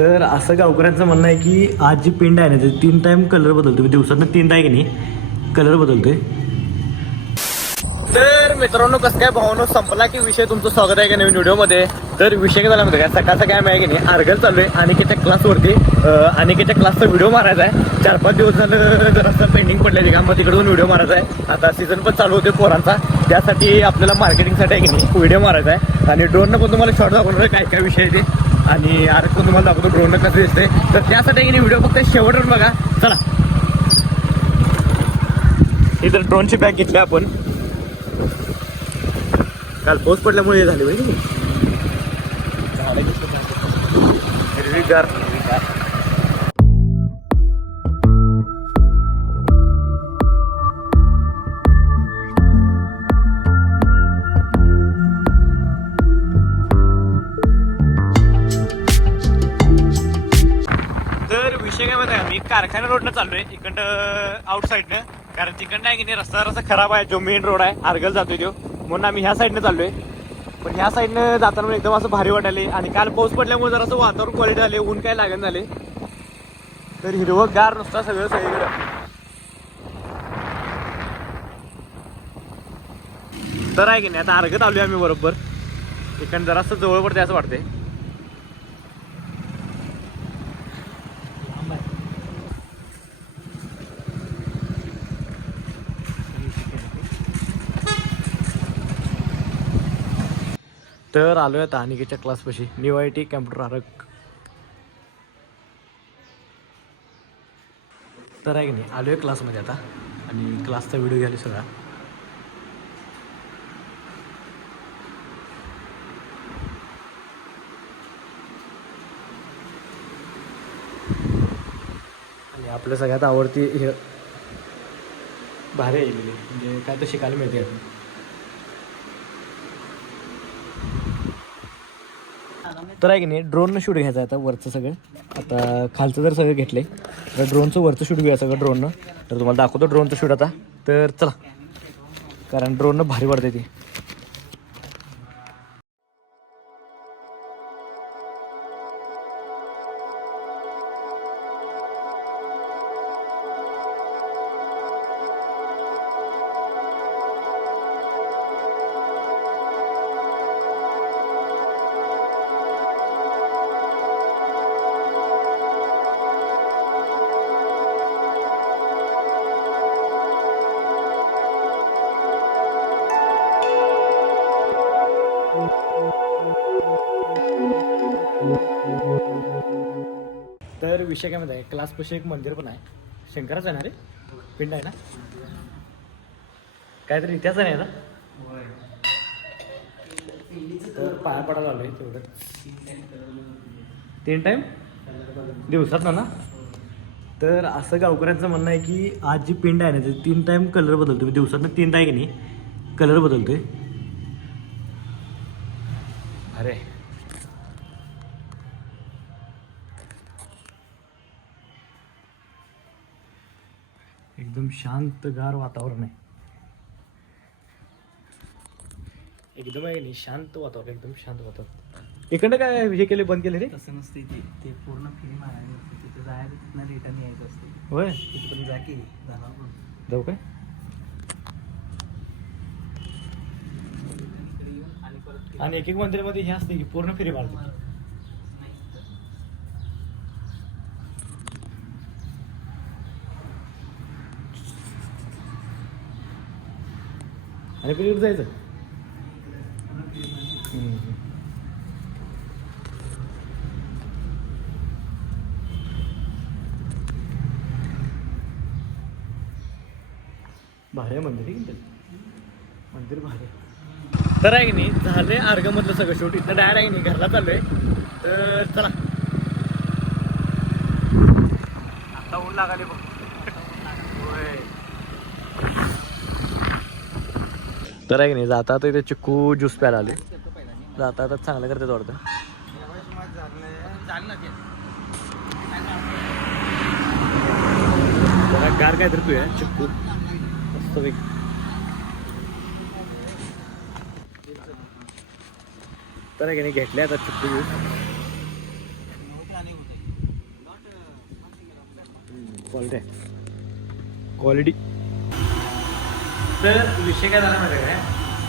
तर असं गावकऱ्यांचं म्हणणं आहे की आज जी पिंड आहे ना ते 3 टाईम कलर बदलतो. दिवसातनं 3 आहे की नाही कलर बदलतोय. तर मित्रांनो कसं काय भावनो संपला की विषय. तुमचं स्वागत आहे का नवीन व्हिडिओमध्ये. तर विषय काय झाला माहिती काय, सकाळचा काय आहे की नाही आर्गल चालू आहे अनिकेतच्या क्लासवरती. अनिकेतच्या क्लासचा व्हिडिओ मारायचा आहे. 4-5 दिवस झालं जरा पेंडिंग पडलेली का, मग तिकडून व्हिडिओ मारायचा आहे. आता सीझन पण चालू होते पोरांचा, त्यासाठी आपल्याला मार्केटिंगसाठी आहे की नाही व्हिडिओ मारायचा आहे. आणि ड्रोननं पण तुम्हाला शॉर्ट दाखवणार आहे काय काय विषय आहे ते, आणि आर्ग पण तुम्हाला दाखवतो ड्रोननं कसं दिसते. तर त्यासाठी की नाही व्हिडिओ फक्त शेवटवर बघा. चला इथं ड्रोनची बॅग घेतली आपण. काल पाऊस पडल्यामुळे हे झाले पाहिजे हिरवीगार. तर विषय काय माहिती आहे, मी कारखाना रोडनं चाललोय इकडं आउट साईडनं. कारण तिकडनं आहे की नाही रस्ता खराब आहे, जो मेन रोड आहे आर्गल जातोय तो, म्हणून आम्ही ह्या साईडनं चाललोय. पण ह्या साईडनं जाताना एकदम असं भारी वाटायले. आणि काल पाऊस पडल्यामुळे जरा असं वातावरण क्वालिटी झाले, ऊन काय लागण झाले. तर हिरवं गार नुसता सगळं सगळीकडं. तर आहे की नाही आता अर्घत आलोय आम्ही बरोबर. इकडनं जरा असं जवळ पडते असं वाटतंय. तर आलोय आता अनिकेतच्या क्लासपाशी, न्यू IIT कॅम्प्युटर आरग. तर आहे की नाही आलोय क्लासमध्ये आता, आणि क्लासचा व्हिडिओ घ्यायला सगळा. आणि आपल्या सगळ्यात आवडती हे भारी आहे म्हणजे काय तर शिकायला मिळते आता. तर आहे की नाही ड्रोननं शूट घ्यायचं आहे आता वरचं सगळं. आता खालचं जर सगळं घेतलंय तर ड्रोनचं वरचं शूट घेऊया सगळं ड्रोननं. तर तुम्हाला दाखवतो ड्रोनचं शूट आता. तर चला, कारण ड्रोननं भारी वाटते ती. तर विषय काय माहिती आहे, क्लासपाशी एक मंदिर पण आहे, शंकराचं आहे ना रे, पिंड आहे ना, काहीतरी इतिहास आहे ना. तर पाया पडायला आलोय तेवढं 3 टाईम दिवसात ना. तर असं गावकऱ्यांचं म्हणणं आहे की आज जी पिंड आहे ना ते 3 टाईम कलर बदलतो. दिवसातनं 3 आहे की नाही कलर बदलतोय. अरे एकदम शांतगार वातावरण आहे. एकदम आहे नाही शांत वातावरण, एकदम शांत वातावरण. इकडं काय हे केले, बंद केले रे? तसं नसते ते पूर्ण फिरी मारायला असते. तिथे जायचं, तिथनं रिटर्न यायचं असते. होय तिथे पण जा की जाणार पण जाऊ काय. इकडे येऊन आणि परत आणि एक मंदिरामध्ये हे असते की पूर्ण फेरी मारतो. नाही. आणि पलीकडे जायचं. भारी आहे मंदिर, मंदिर भारी आहे. तर आहे की नाही झालंय आर्गमधलं सगळं शूट. इथं डायरेक्ट आहे की नाही घरला चाललोय. तर चला आता ऊन लागाले बघ. होय. तर आहे की नाही जाता आता इथे चिक्कू ज्यूस प्यायला आले. जाता आता चांगलं करतात वाटतं. जरा गार काय तर पिऊया चिक्कू मस्त पैकी. तर आहे की नाही घेतले आता चिक्कू ज्यूस. क्वालिटी. तर विषय काय झाला माहिती काय,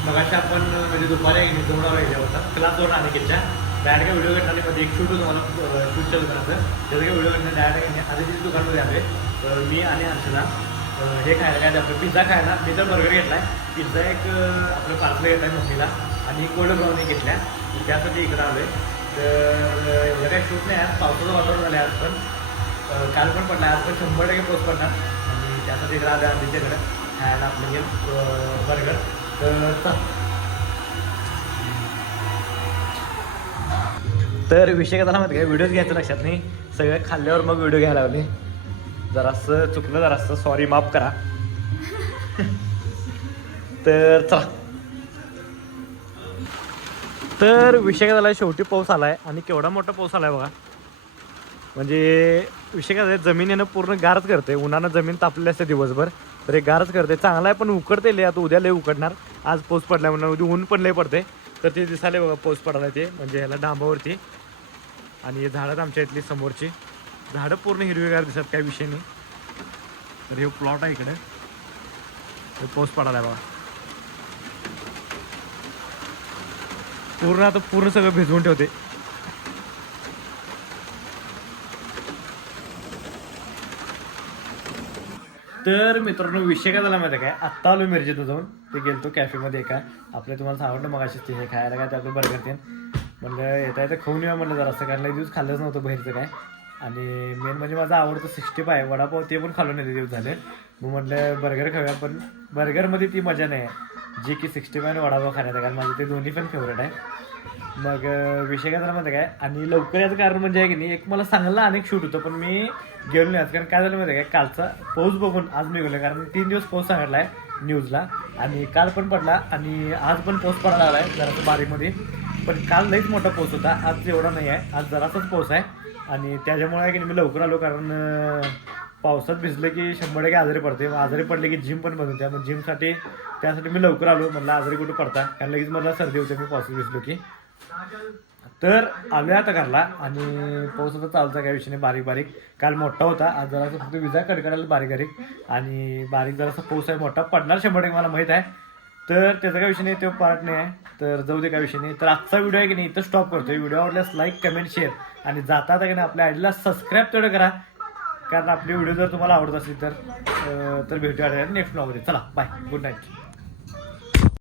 मगाशी आपण म्हणजे दुपारी दोन वेळा होता क्लासवरून अनिकेतच्या डायरेक्ट काय व्हिडिओ घटनामध्ये एक शूट होतं मला शूट चालू करायचं. त्याचं काय व्हिडिओ घटना डायरेक्ट आधी तिथे दुकानमध्ये आले मी आणि अर्चना हे खायला काय आपलं पिझ्झा खायला. मी तर बर्गर घेतला आहे, पिझ्झा एक आपलं पार्सल घेतला आहे मम्मीला आणि कोल्ड ब्राउनी घेतल्या, त्यासाठी इकडं आलो आहे. तर एवढं काही शूट नाही आज, पावसाचं वातावरण झालं आहे आज पण, काल पण पडला आज पण 100% पाऊस पडणार आणि त्यासाठी इकडं आलं आधीच्याकडं खायला आपलं हे बर्गर. तर विषय काय झाला माहिती काय, व्हिडिओज घ्यायचं लक्षात नाही, सगळं खाल्ल्यावर मग व्हिडिओ घ्यायला लावले. जरासं चुकलं, जरासं सॉरी, माफ करा. तर चला, तर विषय काय झाला, शेवटी पाऊस आलाय आणि केवढा मोठा पाऊस आलाय बघा. म्हणजे विषय काय झाला, जमीन येणं पूर्ण गारच करते, उन्हानं जमीन तापलेली असते दिवसभर, तर हे गारच करते. चांगला आहे पण उकडते लय, आता उद्या लय उकडणार. आज पाऊस पडला म्हणून उद्या ऊन पण लय पडते, तर ते दिसायला बघा पाऊस पडायला ते म्हणजे ह्याला डांबावरती. आणि झाडं आमच्या इथली समोरची झाडं पूर्ण हिरवीगार दिसत, काही विषय नाही. तर हे प्लॉट आहे इकडे, पाऊस पडायला बघा पूर्ण, आता पूर्ण सगळं भिजवून ठेवते. तर मित्रांनो विषय काय झाला माहिती काय, आत्ता आलो मिरजेतून जाऊन, ते गेलतो कॅफेमध्ये एका आपल्या, तुम्हाला सांगतो मग अशीच ते हे खायला काय ते आपलं बर्गर ते म्हणलं येता येतं खाऊन येऊया म्हणलं जरासं, कारण लई दिवस खाल्लंच नव्हतं बाहेरचं काय. आणि मेन म्हणजे माझं आवडतं 65 वडापाव, ते पण खाल्लं नाही दिवस झाले. मग म्हटलं बर्गर खाऊया, पण बर्गरमध्ये ती मजा नाही आहे जी की 65 आणि वडापाव खाण्यात आहे, कारण माझं ते दोन्ही पण फेवरेट आहे. मग विषय काय झाला माहिती काय, आणि लवकर याचं कारण म्हणजे आहे की नाही, एक मला चांगला अनेक शूट होतं पण मी गेलो नाही आज, कारण काय झालं माहिती काय, कालचा पाऊस बघून आज मी गेलो, कारण 3 दिवस पाऊस सांगितला आहे न्यूजला आणि काल पण पडला आणि आज पण पाऊस पडायला लागला आहे जरासं बारीकमध्ये. पण काल लईच मोठा पाऊस होता, आज एवढा नाही आहे, आज जरासाच पाऊस आहे. आणि त्याच्यामुळे आहे की मी लवकर आलो, कारण पावसात भिजलं की 100% आजारी पडते, आजारी पडले की जिम पण बंद होत्या. मग जिमसाठी त्यासाठी मी लवकर आलो, म्हटलं आजारी कुठं पडता, कारण लगेच मला सर्दी होते मी पावसात भिजलो की. तर आलोय आता घरला आणि पाऊस आता चालता काही विषय नाही, बारीक बारीक. काल मोठा होता, आज जरासं फक्त विजा कडकडायला बारीक बारीक, आणि बारीक जरासा पाऊस आहे, मोठा पडणार 100% मला माहीत आहे. तर त्याचा काही विषय नाही, तो पार्ट नाही आहे, तर जाऊ दे काही विषय नाही. तर आजचा व्हिडिओ आहे की नाही इथं स्टॉप करतोय. व्हिडिओ आवडल्यास लाईक कमेंट शेअर आणि जाता आता की नाही आपल्या आयडीला सबस्क्राईब तेवढं करा, कारण आपली व्हिडिओ जर तुम्हाला आवडत असेल तर भेटूया नेक्स्ट ब्लॉगमध्ये. चला बाय, गुड नाईट.